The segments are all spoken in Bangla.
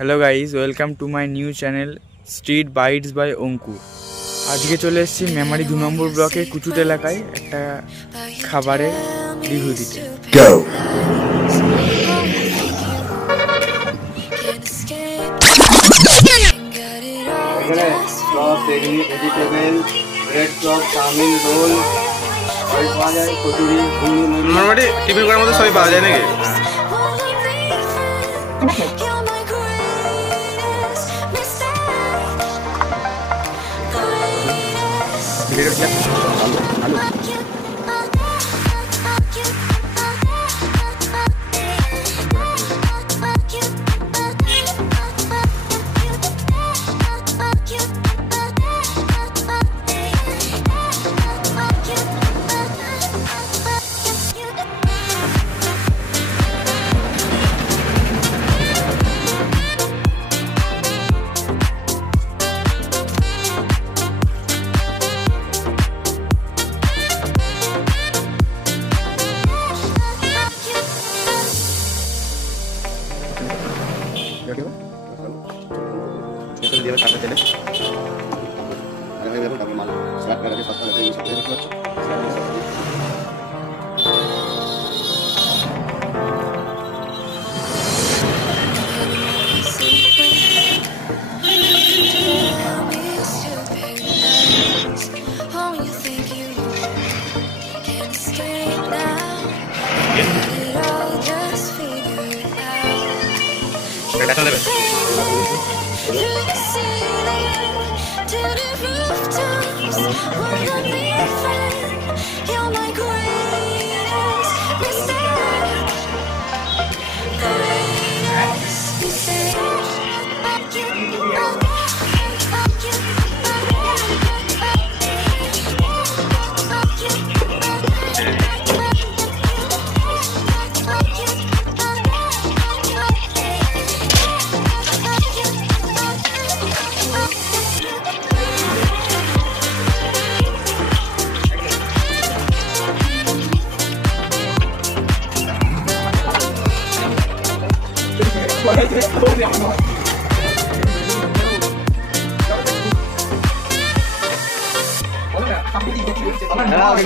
Hello guys, welcome to my new channel street bites by Ankur. আজকে চলে এসেছি মেমারি 2 নম্বর ব্লকের কুচুট এলাকায় একটা খাবারের রিভিউ দিতে। মোটামুটি টিফিন করার মধ্যে সবই পাওয়া যায় নাকি?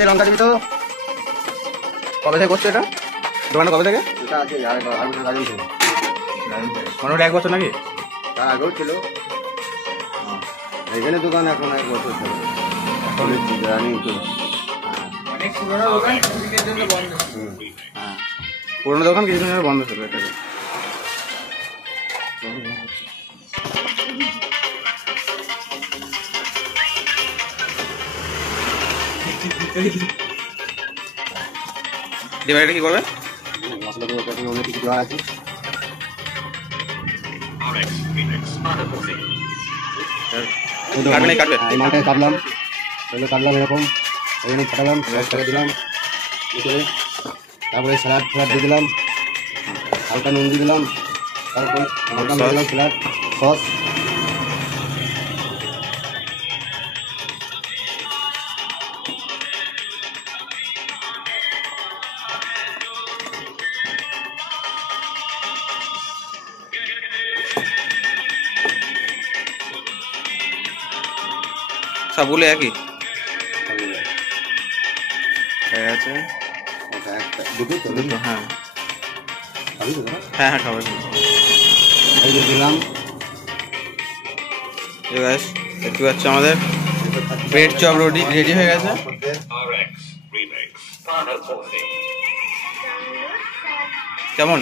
লঙ্কা দিবি তো? কবে থেকে করছো এটা দোকানে? কবে থেকে? মোটামুটি 1 বছর নাকি? তার আগেও ছিল এখানে দোকান, এখন 1 বছর ছিল। পুরোনো দোকান কিছুদিন ধরে বন্ধ ছিল। এটাকে এটা কি করবে? মশলা তো অনেক কিছু দেওয়া আছে। কাটলাম এরকম, এখানে ফাটালাম, দিলাম, তারপরে স্যালাড দিয়ে দিলাম, হালকা নুন দিয়ে দিলাম, তারপরে হালকা দিলাম স্যালাড সস। সবগুলো একই আছে? দুটো। হ্যাঁ হ্যাঁ খাবার দিলাম। দেখতে পাচ্ছি আমাদের ব্রেড চপ রেডি হয়ে গেছে। কেমন?